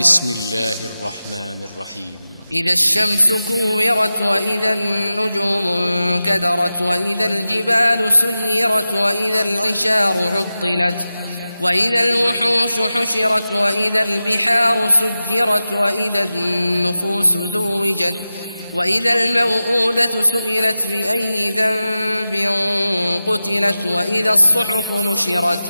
بسم الله الرحمن الرحيم إذا الشمس كورت وإذا النجوم انكدرت وإذا الجبال سيرت وإذا العشار عطلت وإذا الوحوش حشرت وإذا البحار سجرت وإذا النفوس زوجت وإذا الموءودة سئلت بأي ذنب قتلت وإذا الصحف نشرت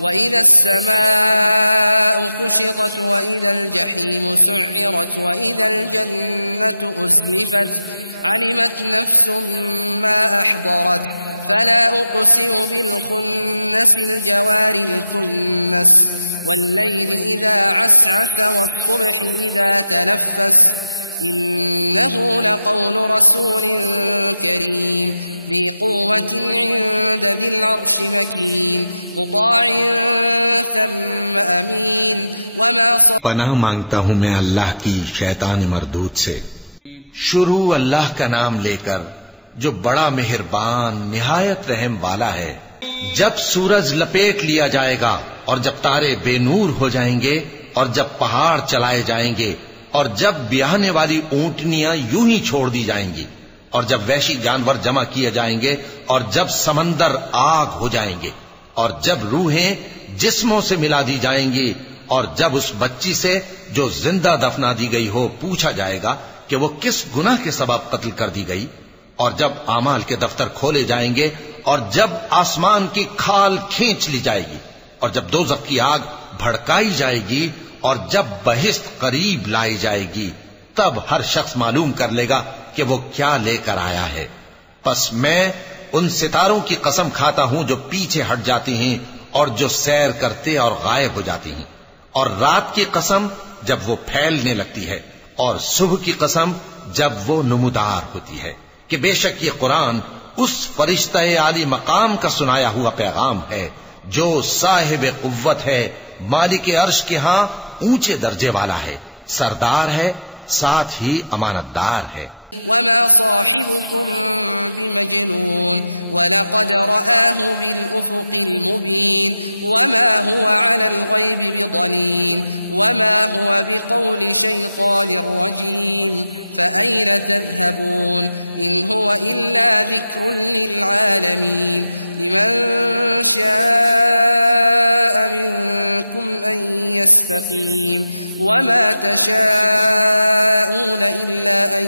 وإذا السماء كشطت وإذا الجحيم سعرت وإذا الجنة أزلفت علمت نفس ما أحضرت فلا أقسم بالخنس الجوار الكنس والليل إذا عسعس والصبح إذا تنفس إنه لقول رسول كريم ذي قوة عند ذي العرش مكين مطاع ثم أمين وما پناہ مانگتا ہوں میں اللہ کی شیطان مردود سے۔ شروع اللہ کا نام لے کر جو بڑا مہربان نہایت رحم والا ہے۔ جب سورج لپیٹ لیا جائے گا اور جب تارے بے نور ہو جائیں گے اور جب پہاڑ چلائے جائیں گے اور جب بیاہنے والی اونٹنیاں یوں ہی چھوڑ دی جائیں گی اور جب وحشی جانور جمع کیے جائیں گے اور جب سمندر آگ ہو جائیں گے اور جب روحیں جسموں سے ملا دی جائیں گی اور جب اس بچی سے جو زندہ دفنا دی گئی ہو پوچھا جائے گا کہ وہ کس گناہ کے سبب قتل کر دی گئی اور جب اعمال کے دفتر کھولے جائیں گے اور جب آسمان کی کھال کھینچ لی جائے گی اور جب دوزخ کی آگ بھڑکائی جائے گی اور جب بہشت قریب لائی جائے گی تب ہر شخص معلوم کر لے گا کہ وہ کیا لے کر آیا ہے۔ پس میں ان ستاروں کی قسم کھاتا ہوں جو پیچھے ہٹ جاتی ہیں اور جو سیر کرتے اور غائب ہو جاتی ہیں، اور رات کی قسم جب وہ پھیلنے لگتی ہے، اور صبح کی قسم جب وہ نمودار ہوتی ہے، کہ بے شک یہ قرآن اس فرشتہ عالی مقام کا سنایا ہوا پیغام ہے جو صاحب قوت ہے، مالک عرش کے ہاں اونچے درجے والا ہے، سردار ہے، ساتھ ہی امانتدار ہے۔ وما صاحبكم بمجنون ولقد رآه بالأفق المبين وما هو على الغيب بضنين وما هو بقول شيطان رجيم فأين تذهبون إن هو إلا ذكر للعالمين لمن شاء منكم أن يستقيم وما تشاءون إلا أن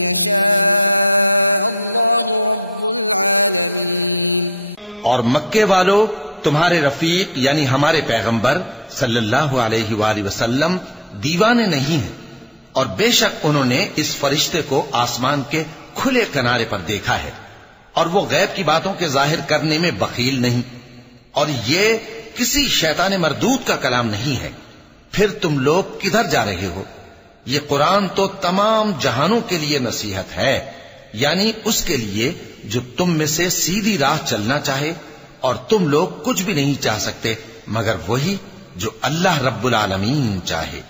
يشاء الله رب العالمین۔ اور مکے والو تمہارے رفیق یعنی ہمارے پیغمبر صلی اللہ علیہ وآلہ وسلم دیوانے نہیں ہیں، اور بے شک انہوں نے اس فرشتے کو آسمان کے کھلے کنارے پر دیکھا ہے، اور وہ غیب کی باتوں کے ظاہر کرنے میں بخیل نہیں، اور یہ کسی شیطان مردود کا کلام نہیں ہے۔ پھر تم لوگ کدھر جا رہے ہو؟ یہ قرآن تو تمام جہانوں کے لیے نصیحت ہے، یعنی اس کے لیے جو تم میں سے سیدھی راہ چلنا چاہے، اور تم لوگ کچھ بھی نہیں چاہ سکتے مگر وہی جو اللہ رب العالمین چاہے۔